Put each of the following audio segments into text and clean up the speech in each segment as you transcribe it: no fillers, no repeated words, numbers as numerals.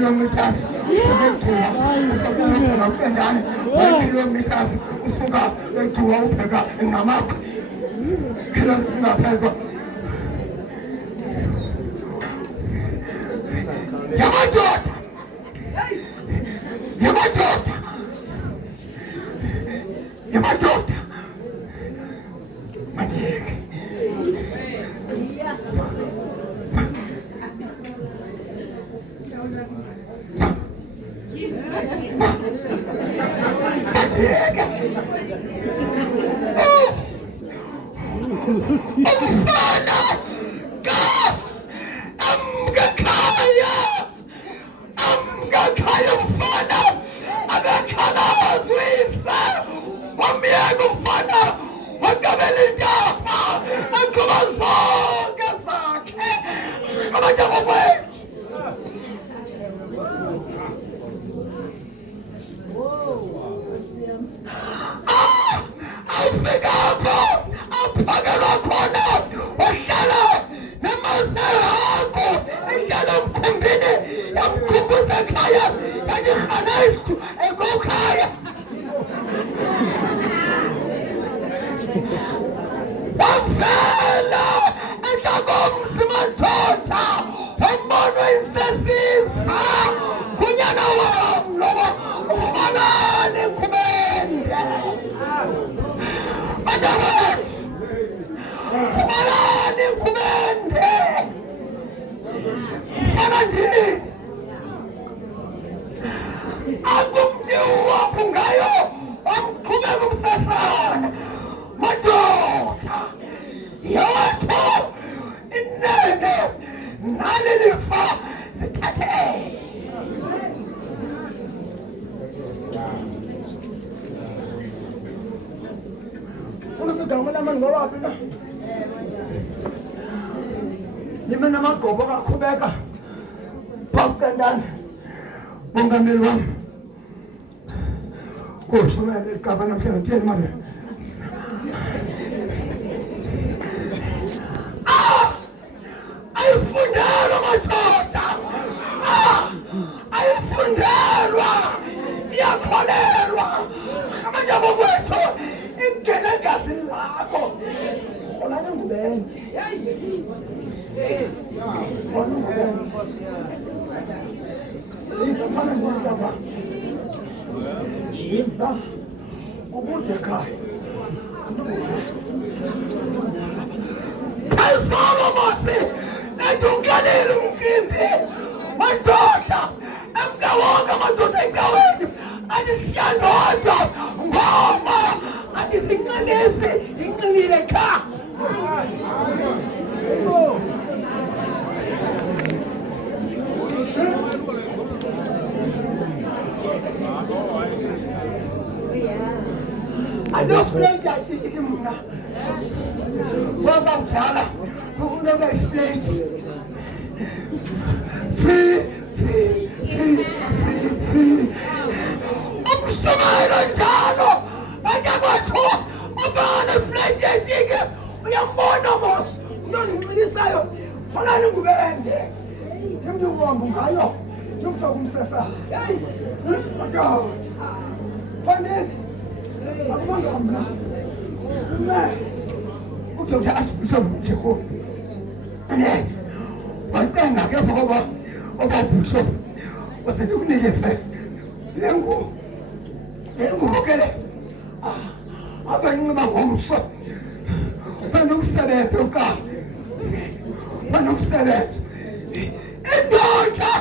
kilometers ukethula ucendane 1 kilometers usuka ethuwa ubheka enqamakho kilometers ngaphezulu yamadoda manje umfana amkakhaya umfana akakhalazwisa wamyeka umfana wagabela intama agqoba zonke zakhe amajama kwethu afikapho aphakelwa khona wahlala nemase yakho ihlala mkhumbini yamkhumbuza ekhaya yathi khanethu ekokhaya wafela enhlakomzimadoda wambona isesisa kunyana wam loba ufanane kubende Adamant! Fanani kubende! Fanani! Akumtiwa kungayo amkube kumsasana madoda yoto inene nalilifa zithathe Unafika mani ngolaphi na Nime namagobo kakhubeka bawucendane mongameli wami kushumele igaba namhlanje theni manje ayifundelwa madoda ayifundelwa iyakholelwa amajabo kwethu ingene egazini lakho khona ngubende khona ngubende izafana ngomntaba yiza ukuthi ekhaya ayisolo mosi natungelele umkimbi madoda emkawonke amadoda enkaweni andisiyandodwa ngoma andisinqinisi inqinile kha anoflake athi mna wabamdala ukunoba iflake ukushumayela njalo bantakwethu ubana iflake yejike uyambona mos unonginxilisayo khonani ngubende ndimntu uhambo ngayo ndimthoka umsesa madoda fanele akubanga mna uDr. Archbishop Mtheko wacenga ke ngoba obabishop wasethi kunikeze lengubo ke le afanele ngomso banokusebenza uqala banokusebenza indoda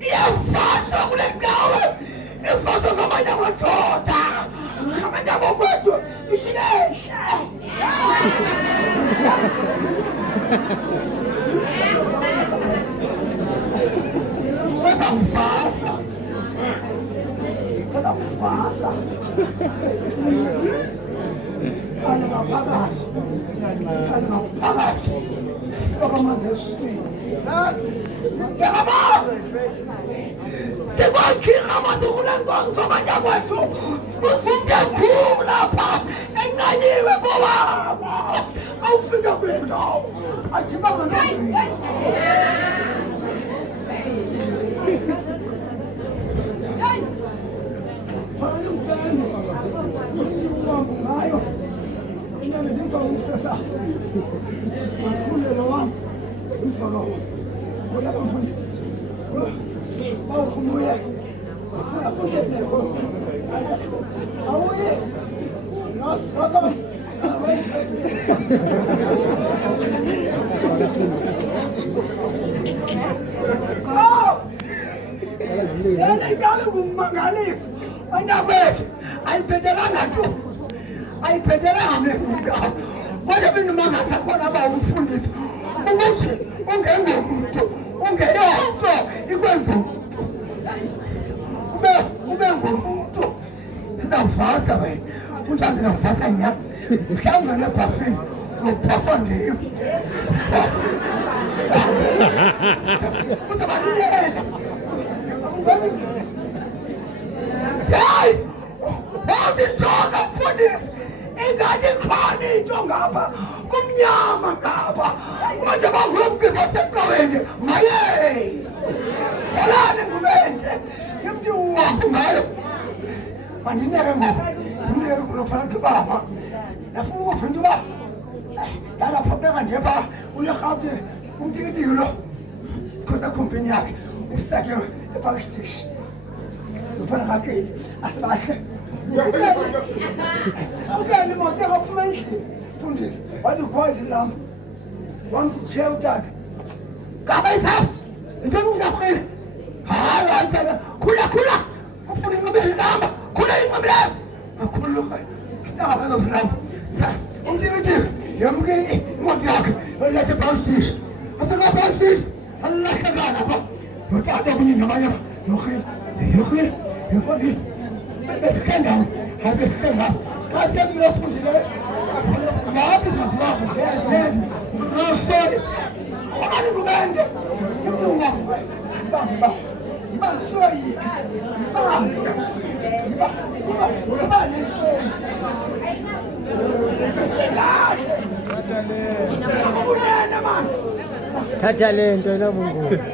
iyafasha kule ndawo ifasha ngamanye amadoda amandaba kwethu ishileshe Fasa. Phakathi bakamanzi eswini sikwakhira amanzi kule nkonzo bantakwethu usumntekhulu lapha enqanyiwe kobaba awufika kule ndawo ajibanga Makhulelo wami umfaka wona mfundi bawukhumuye ufuna futhi nekho awuye nosa yana igalo kumangaliso andakwethu ayiphethelanga tu ayiphethelanga mlenika kodwa benimangasa khona bawumfundisi ukuthi ungengomuntu ungeyonto ikwenza umuntu ube ngumuntu sizawuvasa wena kunjani sizawuvasa nyaka mhlawumbe nebhafini uzobhafa ndim uzabaluleka hayi wandijonga mfundisi ingathi khona into ngapha kumnyama ngapha kodwa bakulo mcimbi wasecaweni maye olani ngubende timthi uhambe ngayo mandineke ngoku ndimneke kulofana kibaba nafuna ukuvunda uba nalapha kubeka ndiye pha unerhawuti umtikitiki lo sikhoza ekhumbini yakhe usake epakisitishi lofana kakeli asibahle ukani moto yaphuma endlini mfundisi wathi ukhozi lami wamtshiya utata gaba isapho intoni ungaphile hayi wantana khula ufuna inqabele namba khula inqabeleyo akhuluma angabazozilamba umtikitiki yamke imoto yakhe olahle epakisitishi afika epakisitishi alahlekana lapha notata kunye nabanye yokhile yofakile beshendawo abeshendawo asekulofundile lapho zaziwabo nosole khona ngubende ngibamba ngibasuka yiphi thatha lento nobungozi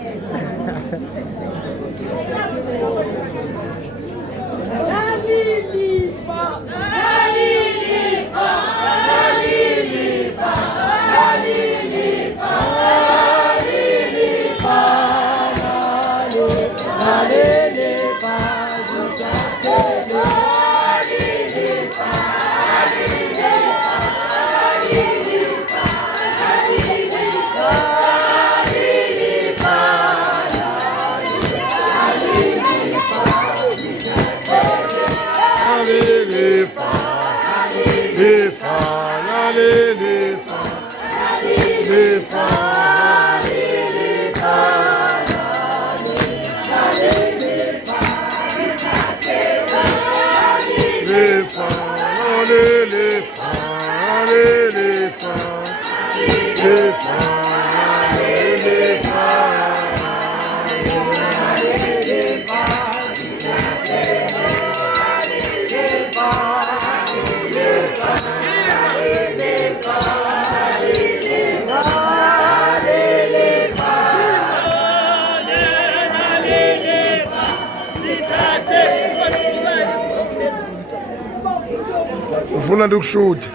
ufuna ndikushuthi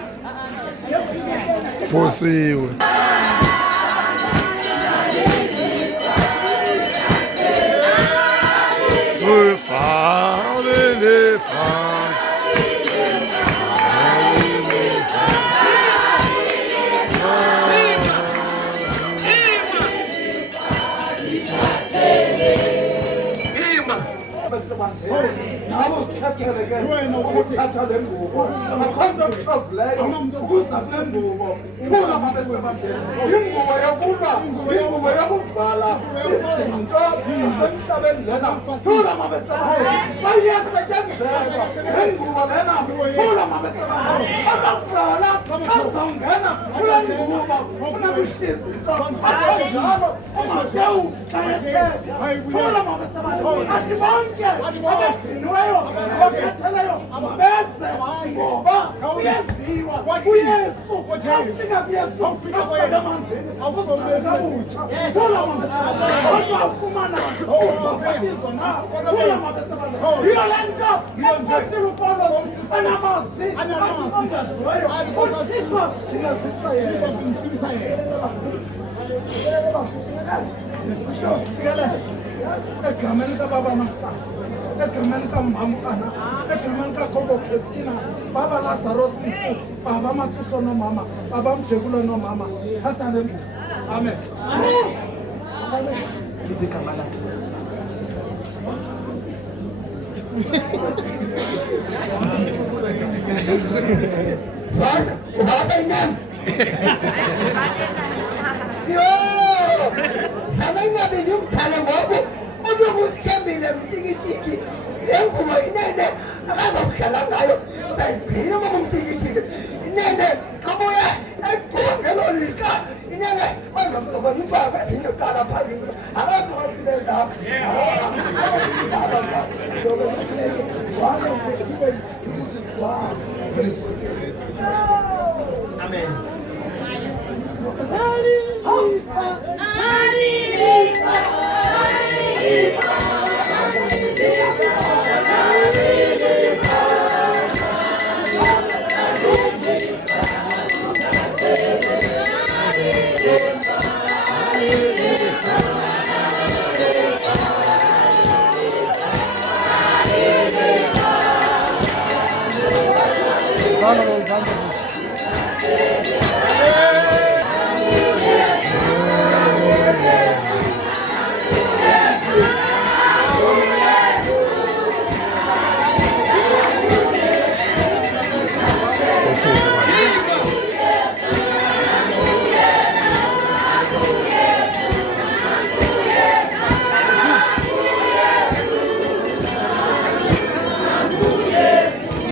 phosiwe nabo sikhatheleke ukuthatha le ngubo ngaphandle okuhlavuleyo ukuza kule ngubo thula mabesebandleni ingubo yokulwa ingubo yokuvala izinto zasemhlabeni lena thula mabesebandleni bayasetyenziswa le ngubo lena thula mabesebandleni azakuvala azongena kule ngubo funa kuhlisa into akanjalo umatewu kayethe thula mabesebandleni athi bonke abadiniweyo abakhatheleyo bese ngoba uyeziwa uyesu afika kuyesu afika emanzini awuzobuka butsha thula mabesebandleni kodwa ufumana ubhapatizo na thula mabesebala yiyo le nto apostile upawulos anamazwi ongeziweyo uthixo ndingazisa yena egameni kababa Masana, egameni kamamukana, egameni kagogo Christina, baba Lazarus Sifu, baba Matuso nomama, baba Mjekulo nomama, thatha le ngubo. Amen. Amen. Igama lakhe. Baba inami. Yo! Abangabe ngimthala ngoba unokusithembile mtsikitiki. Le ngubo inene akazokuhlala ngayo. Sayigcina ngokumtsikitiki. Inene kabuya egqongelo lika. Inene bangamloba mfaka inyokala phambili. Akazokusebenza. Amen. Yeah.